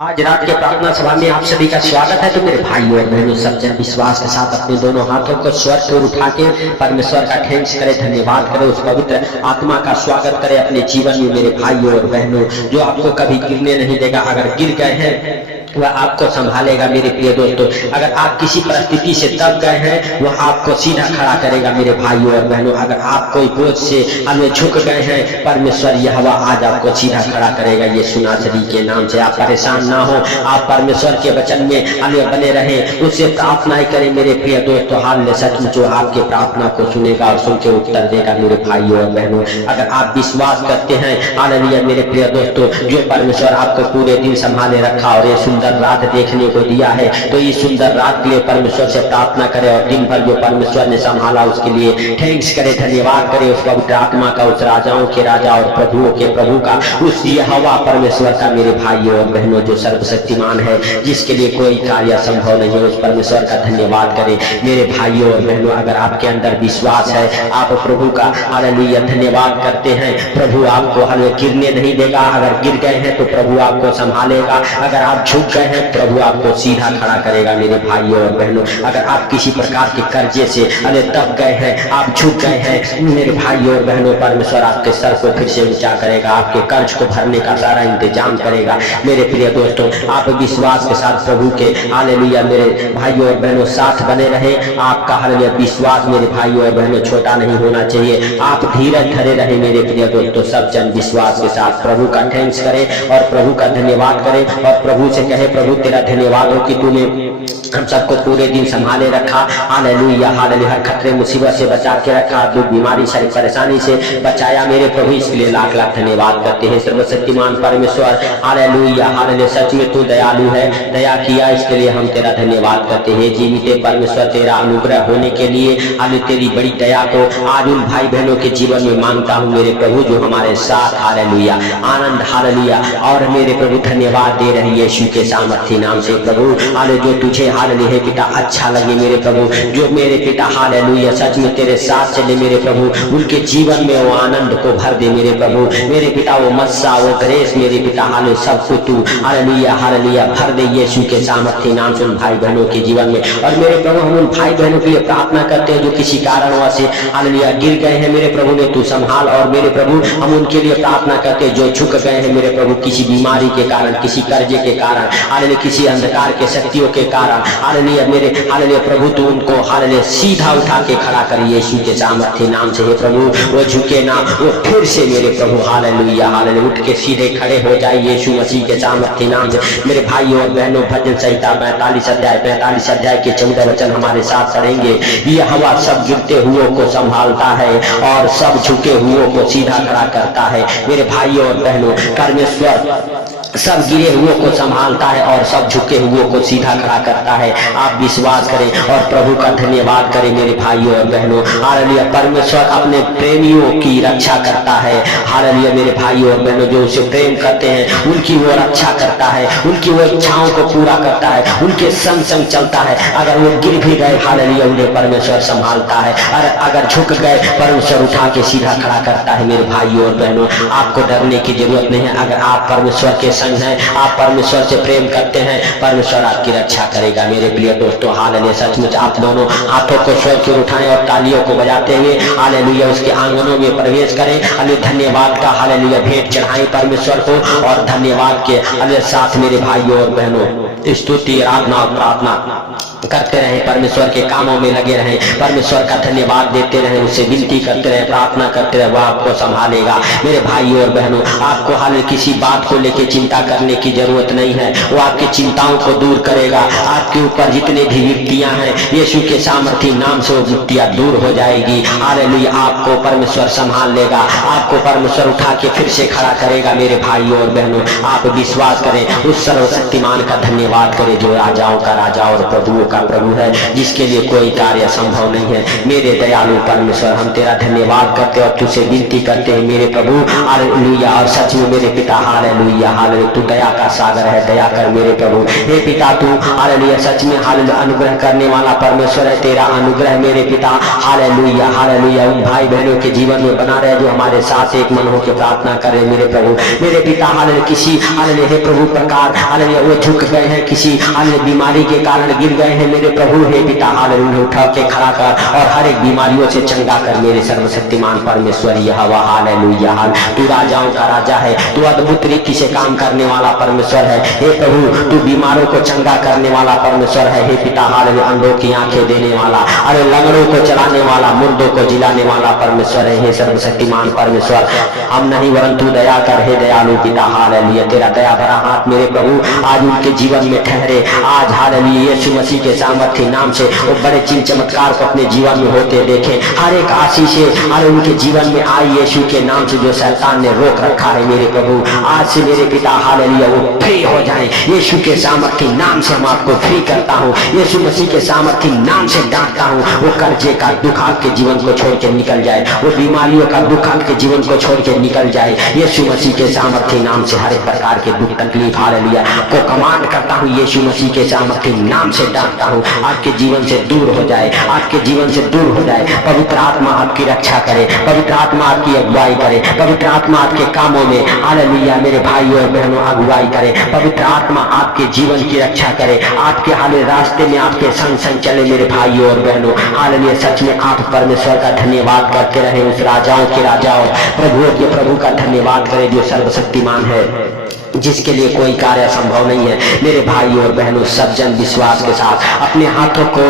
आज रात के प्रार्थना सभा में आप सभी का स्वागत है। तो मेरे भाइयों और बहनों, सब जन विश्वास के साथ अपने दोनों हाथों को स्वर की ओर उठा के परमेश्वर का थैंक्स करे, धन्यवाद करे, उस पवित्र आत्मा का स्वागत करे अपने जीवन में। मेरे भाइयों और बहनों, जो आपको कभी गिरने नहीं देगा, अगर गिर गए हैं वह आपको संभालेगा। मेरे प्रिय दोस्तों, अगर आप किसी परिस्थिति से दब गए हैं वह आपको सीधा खड़ा करेगा। मेरे भाइयों और बहनों, अगर आप कोई बोझ से हमें झुक गए हैं, परमेश्वर यह हवा आज आपको सीधा खड़ा करेगा। ये सुनासरी के नाम से आप परेशान ना हो, आप परमेश्वर के वचन में हमें बने रहें, उससे प्रार्थनाएं करें। मेरे प्रिय दोस्तों, हाल में सचमुच जो आपके प्रार्थना को सुनेगा और सुन के उत्तर देगा। मेरे भाइयों और बहनों, अगर आप विश्वास करते हैं, हालेलुया मेरे प्रिय दोस्तों, जो परमेश्वर आपको पूरे दिन संभाले रखा और ये सुंदर रात देखने को दिया है, तो इस सुंदर रात के लिए परमेश्वर से प्रार्थना करें और दिन भर जो परमेश्वर ने संभाला उसके लिए थैंक्स करें, धन्यवाद करें उस पवित्र आत्मा का, उस राजाओं के राजा और प्रभुओं के प्रभु का, उस यहोवा परमेश्वर का। मेरे भाइयों और बहनों, जो सर्वशक्तिमान है, जिसके लिए कोई कार्य संभव नहीं है, उस परमेश्वर का धन्यवाद करें। मेरे भाइयों और बहनों, अगर आपके अंदर विश्वास है, आप प्रभु का हालेलुया धन्यवाद करते हैं, प्रभु आपको हालेलुया गिरने नहीं देगा। अगर गिर गए हैं तो प्रभु आपको संभालेगा। अगर आप झुक गए हैं, प्रभु आपको सीधा खड़ा करेगा। मेरे भाइयों और बहनों, अगर आप किसी प्रकार के कर्जे से दब गए हैं, आप झुक गए हैं, मेरे भाइयों और बहनों, परमेश्वर आपके सर को फिर से ऊंचा करेगा, आपके कर्ज को भरने का सारा इंतजाम करेगा। मेरे प्रिय दोस्तों, आप विश्वास के साथ प्रभु के हालेलुया मेरे भाइयों और बहनों साथ बने रहे। आपका हालेलुया विश्वास मेरे भाइयों और बहनों छोटा नहीं होना चाहिए। आप धीरज धरे रहे। मेरे प्रिय दोस्तों, सब जन विश्वास के साथ प्रभु का थैंक्स करें और प्रभु का धन्यवाद करें और प्रभु से कहे, प्रभु तेरा धन्यवाद हो कि तूने हम सबको पूरे दिन संभाले रखा। हालेलुया हालेलुया, हर खतरे मुसीबत से बचा के रखा, दुख बीमारी सारी परेशानी से बचाया। मेरे प्रभु इसके लिए लाख लाख धन्यवाद करते हैं। सर्वशक्तिमान परमेश्वर हालेलुया हालेलुया, सच में तू दयालु है, दया किया, इसके लिए हम तेरा धन्यवाद करते हैं। जीवित परमेश्वर, तेरा अनुग्रह होने के लिए हाले तेरी बड़ी दया को आज उन भाई बहनों के जीवन में मांगता हूँ। मेरे प्रभु जो हमारे साथ हालेलुया आनंद हालेलुया और मेरे प्रभु धन्यवाद दे रही है यीशु के सामर्थ्य नाम से। प्रभु हाले जो तुझे हालेलुया हे पिता अच्छा लगे, मेरे प्रभु जो मेरे पिता हालेलुया सच में तेरे साथ चले, मेरे प्रभु उनके जीवन में वो आनंद को भर दे। मेरे प्रभु मेरे पिता वो मस्सा वो ग्रेस मेरे पिता हाले सब कुछ तू हालेलुया हालेलुया भर दे यीशु के सामर्थ्य नाम से उन भाई बहनों के जीवन में। और मेरे प्रभु हम उन भाई बहनों के लिए प्रार्थना करते हैं जो किसी कारणवश से हालेलुया गिर गए हैं, मेरे प्रभु ने तू संभाल। और मेरे प्रभु हम उनके लिए प्रार्थना करते हैं जो झुक गए हैं, मेरे प्रभु किसी बीमारी के कारण, किसी कर्जे के कारण, हालेलुया किसी अंधकार के शक्तियों के कारण, हालेलुया मेरे हालेलुया प्रभु तू उनको हालेलुया सीधा उठा के खड़ा कर यीशु के सामर्थ्य नाम से। हे प्रभु वो झुके ना, वो फिर से मेरे प्रभु हालेलुया हालेलुया उठ के सीधे खड़े हो जाए यीशु मसीह के सामर्थ्य नाम से। मेरे भाइयों और बहनों, भजन संहिता 45 अध्याय के 14 वचन हमारे साथ पढ़ेंगे। ये हवा सब गिरते हुओं को संभालता है और सब झुके हुओं को सीधा खड़ा करता है। मेरे भाइयों और बहनों, परमेश्वर सब गिरे हुओं को संभालता है और सब झुके हुओं को सीधा खड़ा करता है। आप विश्वास करें और प्रभु का धन्यवाद करें। मेरे भाइयों और बहनों, हालेलुया परमेश्वर अपने प्रेमियों की रक्षा करता है। हालेलुया मेरे भाइयों और बहनों, जो उसे प्रेम करते हैं उनकी वो रक्षा करता है, उनकी वो इच्छाओं को पूरा करता है, उनके संग संग चलता है। अगर वो गिर भी गए, हालेलुया उन्हें परमेश्वर संभालता है। अगर झुक गए, परमेश्वर उठा के सीधा खड़ा करता है। मेरे भाइयों और बहनों, आपको डरने की जरूरत नहीं है। अगर आप परमेश्वर के है, आप परमेश्वर से प्रेम करते हैं, परमेश्वर आपकी रक्षा करेगा। मेरे प्रिय दोस्तों, हालेलुया सचमुच आप दोनों हाथों को स्वर की उठाएं और तालियों को बजाते हुए हालेलुया उसके आंगनों में प्रवेश करें। हालेलुया धन्यवाद का हालेलुया भेंट चढ़ाएं परमेश्वर को और धन्यवाद के हालेलुया साथ मेरे भाइयों और बहनों स्तुति आराधना और प्रार्थना करते रहे, परमेश्वर के कामों में लगे रहें, परमेश्वर का धन्यवाद देते रहे, उससे विनती करते रहे, प्रार्थना करते रहे, वो आपको संभालेगा। मेरे भाइयों और बहनों, आपको हाल किसी बात को लेकर चिंता करने की जरूरत नहीं है, वो आपकी चिंताओं को दूर करेगा। आपके ऊपर जितने भी विपत्तियां हैं, यीशु के सामर्थ्य नाम से वो विपत्तियां दूर हो जाएगी। हालेलुया आपको परमेश्वर संभाल लेगा, आपको परमेश्वर उठा के फिर से खड़ा करेगा। मेरे भाइयों और बहनों, आप विश्वास करें, उस सर्वशक्तिमान का धन्यवाद करें जो राजाओं का राजा और प्रभुओं का प्रभु है, जिसके लिए कोई कार्य संभव नहीं है। मेरे दयालु परमेश्वर, हम तेरा धन्यवाद करते और तुझसे विनती करते हैं मेरे प्रभु हालेलुया। और सच में मेरे पिता हालेलुया हालेलुया हालेलुया तू दया का सागर है, दया कर मेरे प्रभु। हे पिता तू हालेलुया सच में हालेलुया अनुग्रह करने वाला परमेश्वर है, तेरा अनुग्रह मेरे पिता हालेलुया हालेलुया उन भाई बहनों के जीवन में बना रहे जो हमारे साथ एक मन होकर प्रार्थना करे मेरे प्रभु। मेरे पिता हालेलुया किसी हालेलुया हे प्रभु प्रकार हालेलुया वो झुक गए हैं, किसी हालेलुया बीमारी के कारण गिर गए हैं मेरे प्रभु। हे पिता हालेलुया उठा के खड़ा कर और हर एक बीमारियों से चंगा कर मेरे सर्वशक्तिमान परमेश्वर यहोवा हालेलुया। तू राजाओं का राजा है, तू अद्भुत रीति से काम करने वाला परमेश्वर है। हे प्रभु तू बीमारों को चंगा करने वाला परमेश्वर है। हे पिता हालेलुया अंधों की आंखें देने वाला, अरे लंगड़ों को चलाने वाला, मुर्दों को जिलाने वाला परमेश्वर है। हे सर्वशक्तिमान परमेश्वर हम नहीं वरन तू दया कर। हे दयालु पिता हालेलुया तेरा दया भरा हाथ मेरे प्रभु आज उनके जीवन में ठहरे। आज हालेलुया यीशु मसीह के सामर्थ्य नाम से वो बड़े चिन्ह चमत्कार को अपने जीवन में होते देखे। हर एक आशीष अरे उनके जीवन में आई यीशु के नाम से जो शैतान ने रोक रखा है मेरे प्रभु, आज से मेरे पिता हालेलुया वो फ्री हो जाए। यीशु के सामर्थ्य नाम से हम आपको फ्री करता हूँ, यीशु मसीह के सामर्थ्य नाम से डांटता हूँ। वो कर्जे का दुख आपके जीवन को छोड़ के निकल जाए, वो बीमारियों का दुख आपके जीवन को छोड़ के निकल जाए। यीशु मसीह के सामर्थ्य नाम से हर एक प्रकार के दुख तकलीफ हालेलुया को कमांड करता हूँ, यीशु मसीह के सामर्थ्य नाम से डांटता हूँ। आपके जीवन से दूर हो जाए, आपके जीवन से दूर हो जाए। पवित्र आत्मा आपकी रक्षा करे, पवित्र आत्मा आपकी अगुवाई करे, पवित्र आत्मा आपके कामों में हालेलुया मेरे भाइयों और बहनों अगुवाई करे। पवित्र आत्मा आपके जीवन की रक्षा करे, आपके हाले रास्ते में आपके संग संग चले मेरे भाइयों और बहनों हालेलुया। सच में आप परमेश्वर का धन्यवाद करते रहे, उस राजाओं के राजा और प्रभुओं के प्रभु का धन्यवाद करें जो सर्वशक्तिमान है, जिसके लिए कोई कार्य संभव नहीं है। मेरे भाइयों और बहनों सब जन विश्वास के साथ अपने हाथों को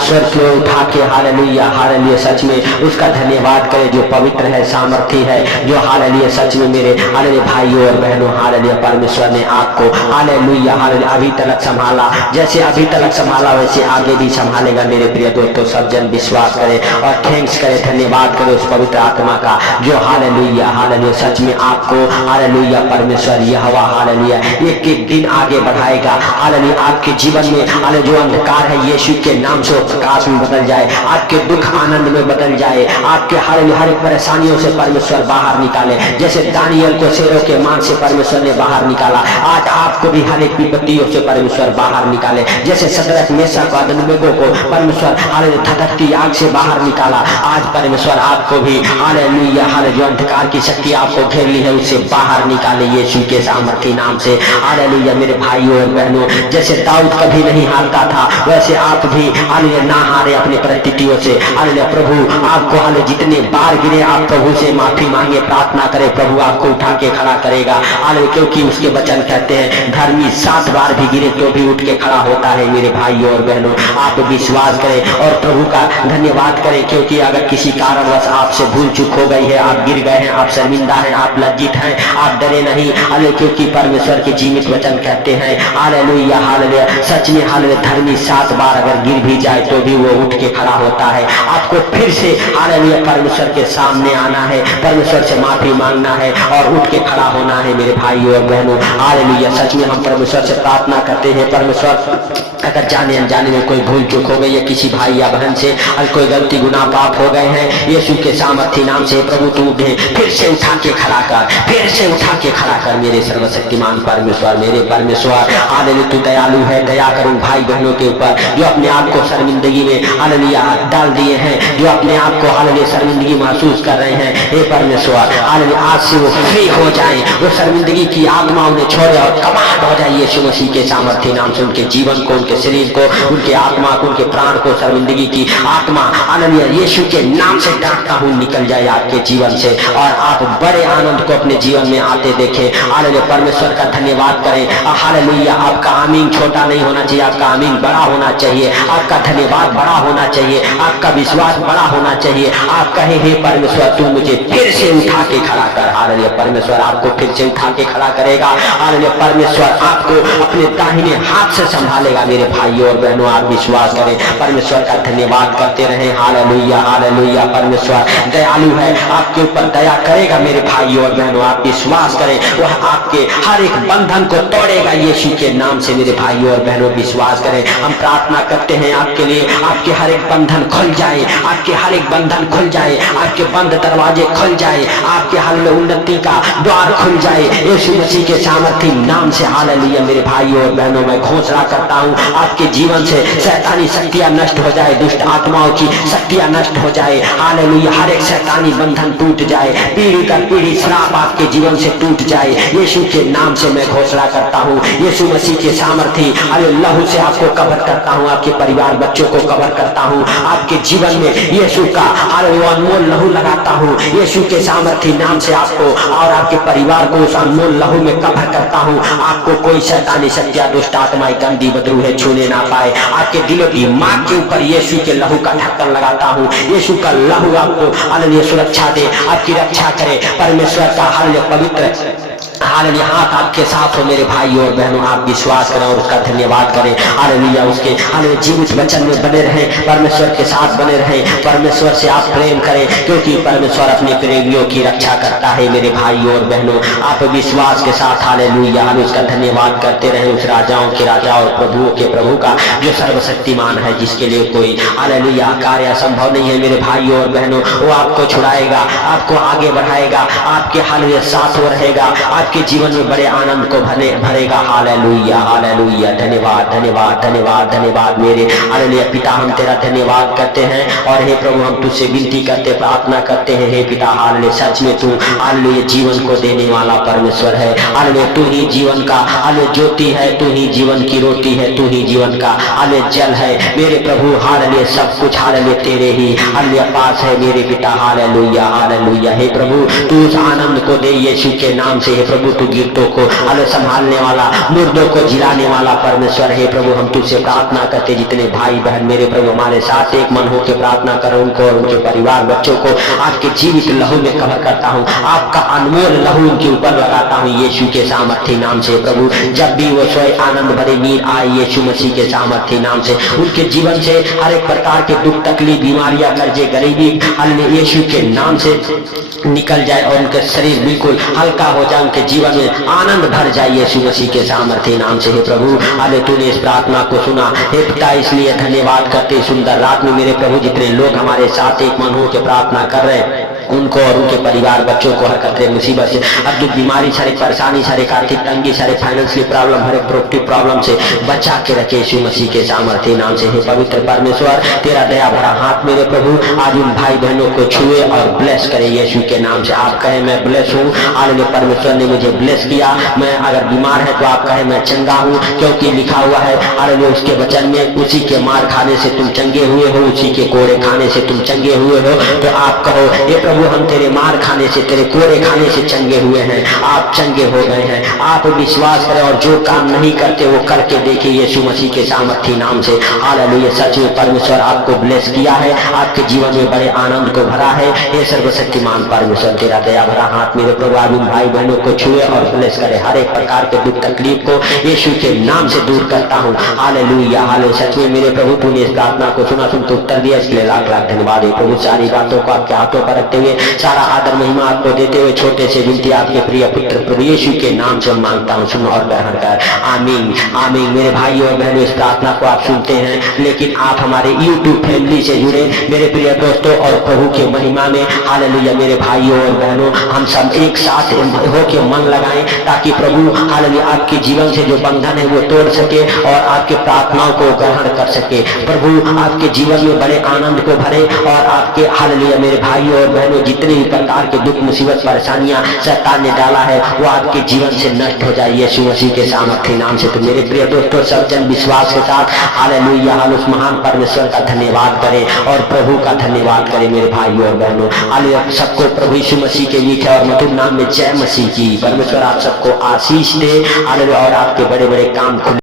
स्वर की ओर उठा के हालेलुया हालेलुया सच में उसका धन्यवाद करें जो पवित्र है, सामर्थी है, जो हालेलुया सच में मेरे हालेलुया भाइयों और बहनों हालेलुया परमेश्वर ने आपको हालेलुया हालेलुया अभी तक संभाला, जैसे अभी तक संभाला वैसे आगे भी संभालेगा मेरे प्रिय दोस्तों। सब जन विश्वास करें और थैंक्स करें, धन्यवाद करें उस पवित्र आत्मा का जो हालेलुया हालेलुया सच में आपको हालेलुया परमेश्वर यहोवा हालेलुया एक एक दिन आगे बढ़ाएगा। हालेलुया आपके जीवन में हालेलुया जो अंधकार है यीशु के नाम से प्रकाश में बदल जाए, आपके दुख आनंद में बदल जाए, आपके हालेलुया हर परेशानियों से परमेश्वर बाहर निकाले। जैसे दानियल को शेरों के मान से परमेश्वर ने बाहर निकाला, आज आपको भी हर एक विपत्तियों से परमेश्वर बाहर निकाले। जैसे सदरक मेशक और अबेदनगो को परमेश्वर हालेलुया धधकती आग से बाहर निकाला, आज परमेश्वर आपको भी हालेलुया हालेलुया जो अंधकार की शक्ति आपको घेर ली है उससे बाहर निकाले यीशु के सामर्थ्य के नाम से हालेलुया। मेरे भाइयों और बहनों जैसे दाऊद कभी नहीं हारता था वैसे आप भी हालेलुया ना हारे अपने परिस्थितियों से। हालेलुया प्रभु आपको हालेलुया जितने बार गिरे आप प्रभु से माफी मांगे, प्रार्थना करें, प्रभु आपको उठा के खड़ा करेगा। हालेलुया क्योंकि उसके वचन कहते हैं धर्मी 7 बार भी गिरे तो भी उठ के खड़ा होता है। मेरे भाइयों और बहनों आप विश्वास करें और प्रभु का धन्यवाद करें, क्योंकि अगर किसी कारणवश आपसे भूल चूक हो गई है, आप गिर गए हैं, आप शर्मिंदा हैं, आप लज्जित हैं, आप डरे नहीं हालेलुया क्योंकि परमेश्वर के जीवित वचन कहते हैं हालेलुया हालेलुया सच में हालेलुया धर्मी 7 बार अगर गिर भी जाए तो भी वो उठ के खड़ा होता है। आपको फिर से हालेलुया परमेश्वर के सामने आना है, परमेश्वर से माफी मांगना है और उठ के खड़ा होना है। मेरे भाइयों और बहनों हालेलुया सच में हम परमेश्वर से प्रार्थना करते हैं, परमेश्वर अगर जाने अनजाने में कोई भूल चूक हो गई है किसी भाई या बहन से, अगर कोई गलती गुनाह पाप हो गए हैं यीशु के सामर्थ्य नाम से प्रभु तू उठे, फिर से उठा के खड़ा कर, फिर से उठा के खड़ा कर मेरे सर्वशक्तिमान परमेश्वर। मेरे परमेश्वर हालेलुया तू दयालु है, दया करूं भाई बहनों के ऊपर जो अपने आप को शर्मिंदगी में हालेलुया डाल दिए हैं, जो अपने आप को हालेलुया शर्मिंदगी महसूस कर रहे हैं। हे परमेश्वर हालेलुया आज से वो फ्री हो जाए, वो शर्मिंदगी की आत्मा उन्हें छोड़े और कमांड हो जाए यीशु मसीह के सामर्थ्य नाम से। उनके जीवन को, उनके शरीर को, उनके आत्मा को, उनके प्राण को शर्मिंदगी की आत्मा हालेलुया यीशु के नाम से डांटता हूं निकल जाए आपके जीवन से और आप बड़े आनंद को अपने जीवन में आते देखें। हालेलुया परमेश्वर का धन्यवाद करें। हालेलुया आपका आमीन छोटा नहीं होना चाहिए, आपका आमीन बड़ा होना चाहिए, आपका धन्यवाद बड़ा होना चाहिए, आपका विश्वास बड़ा होना चाहिए। आप कहे हे परमेश्वर तू मुझे फिर से उठा के खड़ा कर। हालेलुया परमेश्वर आपको फिर से उठा के खड़ा करेगा। हालेलुया परमेश्वर आपको अपने दाहिने हाथ से संभालेगा मेरे मेरे भाइयों और बहनों आप विश्वास करें। परमेश्वर का धन्यवाद करते रहें। Hallelujah hallelujah. परमेश्वर दयालु है, आपके ऊपर दया करेगा मेरे भाइयों और बहनों आप विश्वास करें। वह आपके हर एक बंधन को तोड़ेगा यीशु के नाम से मेरे भाइयों और बहनों विश्वास करें। हम प्रार्थना करते हैं आपके लिए, आपके हर एक बंधन खुल जाए, आपके हर एक बंधन खुल जाए, आपके बंद दरवाजे खुल जाए, आपके हाल में उन्नति का द्वार खुल जाए यीशु मसीह के सामर्थी नाम से। हालेलुया मेरे भाइयों और बहनों मैं घोषणा करता हूँ आपके जीवन से शैतानी शक्तियां नष्ट हो जाए, दुष्ट आत्माओं की शक्तियां नष्ट हो जाए। हालेलुया हर एक शैतानी बंधन टूट जाए, पीढ़ी का पीढ़ी श्राप आपके जीवन से टूट जाए यीशु के नाम से मैं घोषणा करता हूँ। यीशु मसीह के सामर्थी अरे लहू से आपको कवर करता हूँ, आपके परिवार बच्चों को कवर करता हूँ, आपके जीवन में यीशु का अरे वो अनमोल लहू लगाता हूँ यीशु के सामर्थी नाम से आपको और आपके परिवार को उस अनमोल लहू में कवर करता हूँ। आपको कोई शैतानी शक्तियां दुष्ट आत्माएं गंदी बदरूहें छूने ना पाए। आपके दिलो दिमाग के ऊपर यीशु के लहू का ढक्कन लगाता हूँ। यीशु का लहू आपको अनन्य सुरक्षा दे, आपकी रक्षा करे। परमेश्वर का हल्य पवित्र हालेलुया हाथ आपके साथ हो मेरे भाइयों और बहनों आप विश्वास करें और उसका धन्यवाद करें। हालेलुया उसके हालेलुया जीवित वचन में बने रहें, परमेश्वर के साथ बने रहें, परमेश्वर से आप प्रेम करें क्योंकि परमेश्वर अपने प्रेमियों की रक्षा करता है मेरे भाइयों और बहनों। आप विश्वास के साथ हालेलुया उसका धन्यवाद करते रहें, उस राजाओं के राजा और प्रभुओं के प्रभु का जो सर्वशक्तिमान है, जिसके लिए कोई हालेलुया कार्य असंभव नहीं है मेरे भाइयों और बहनों। वो आपको छुड़ाएगा, आपको आगे बढ़ाएगा, आपके हालेलुया साथ हो रहेगा, आपके जीवन में बड़े आनंद को भरेगा। हालेलुया हालेलुया धन्यवाद धन्यवाद धन्यवाद धन्यवाद मेरे हालेलुया पिता हम तेरा धन्यवाद करते हैं और हे प्रभु हम तुझसे विनती करते प्रार्थना करते हैं हे पिता हालेलुया सच में तू हालेलुया जीवन को देने वाला परमेश्वर है। हालेलुया तू ही जीवन का हालेलुया ज्योति है, तू ही जीवन की रोटी है, तू ही जीवन का हालेलुया जल है मेरे प्रभु। हालेलुया सब कुछ हालेलुया तेरे ही हालेलुया पास है मेरे पिता। हालेलुया हालेलुया हे प्रभु तू उस आनंद को दे यीशु के नाम से। हे प्रभु तू गिरतों को हालेलुया संभालने वाला, मुर्दों को जिलाने वाला परमेश्वर है प्रभु। हम तुझसे प्रार्थना करते जितने भाई बहन मेरे प्रभु हमारे साथ एक मन होकर प्रार्थना करो, उनको और उनके परिवार बच्चों को आपके जीवित लहू में कवर करता हूँ, आपका अनमोल लहू उनके ऊपर लगाता हूँ यीशु के सामर्थ्य नाम से। प्रभु जब भी वो स्वयं आनंद भरे नींद आए यीशु मसीह के सामर्थ्य नाम से, उनके जीवन से हर एक प्रकार के दुख तकलीफ बीमारियां कर्जे गरीबी हालेलुया यीशु के नाम से निकल जाए और उनके शरीर बिल्कुल हल्का हो जाए, उनके जीवन में आनंद भर जाए यीशु मसीह के सामर्थ्य नाम से। हे प्रभु हालेलुया तूने इस प्रार्थना को सुना हे पिता, इसलिए धन्यवाद करते सुंदर रात में मेरे प्रभु जितने लोग हमारे साथ एक मन हो के प्रार्थना कर रहे हैं उनको और उनके परिवार बच्चों को हर खतरे मुसीबत से, अब दुख बीमारी सारी परेशानी सारे आर्थिक तंगी सारे फाइनेंशियल प्रॉब्लम हर एक प्रॉपर्टी प्रॉब्लम से बचा के रखे यीशु मसीह के सामर्थ्य नाम से। हे पवित्र परमेश्वर तेरा दया भरा हाथ मेरे प्रभु आज उन भाई बहनों को छुए और ब्लेस करे यीशु के नाम से। आप कहे मैं ब्लेस हूँ, हालेलुया परमेश्वर ने मुझे ब्लेस किया। मैं अगर बीमार है तो आप कहे मैं चंगा हूँ, क्योंकि लिखा हुआ है हालेलुया उसके वचन में उसी के मार खाने से तुम चंगे हुए हो, उसी के कोड़े खाने से तुम चंगे हुए हो। तो आप कहो हे प्रभु हम तेरे मार खाने से तेरे कोड़े खाने से चंगे हुए हैं, आप चंगे हो गए हैं। आप विश्वास करें और जो काम नहीं करते वो करके देखिए यीशु मसीह के सामर्थ्य नाम से। हालेलुया सच में परमेश्वर आपको ब्लेस किया है, आपके जीवन में बड़े आनंद को भरा है। हे सर्वशक्तिमान परमेश्वर तेरा दया भरा हाथ मेरे प्रभु आज उन भाई बहनों को छुए और ब्लेस करे, हर एक प्रकार के दुख तकलीफ को यीशु के नाम से दूर करता हूँ। हालेलुया हालेलुया सच में मेरे प्रभु तूने इस प्रार्थना को सुना, सुन तो उत्तर दिया, इसलिए लाख लाख धन्यवाद है प्रभु। सारी बातों को आपके हाथों पर रखते हुए सारा आदर महिमा आपको देते हुए छोटे से विनती आपके प्रिय पुत्र प्रभु यीशु के नाम से मांगता हूँ, सुन और ग्रहण कर। आमीन आमीन। मेरे भाइयों और बहनों इस प्रार्थना को आप सुनते हैं लेकिन आप हमारे YouTube फैमिली से जुड़े मेरे प्रिय दोस्तों और प्रभु के महिमा में हालेलुया मेरे भाइयों और बहनों हम सब एक साथ होकर मन लगाएं ताकि प्रभु हालेलुया आपके जीवन से जो बंधन है वो तोड़ सके और आपके प्रार्थनाओं को ग्रहण कर सके। प्रभु आपके जीवन में बड़े आनंद को भरे और आपके हालेलुया मेरे भाइयों और बहनों जितने भी प्रकार के दुख मुसीबत परेशानियां शैतान ने डाला है वो आपके जीवन से नष्ट हो जाए यीशु मसीह के सामर्थ्य नाम से। तो मेरे प्रिय दोस्तों सब जन विश्वास के साथ हालेलुया उस महान परमेश्वर का धन्यवाद करें और प्रभु का धन्यवाद करें मेरे भाइयों और बहनों। हालेलुया सबको प्रभु यीशु मसीह के मीठे और मधुर नाम में जय मसीह की। परमेश्वर आप सबको आशीष दे हालेलुया और आपके बड़े बड़े काम खुले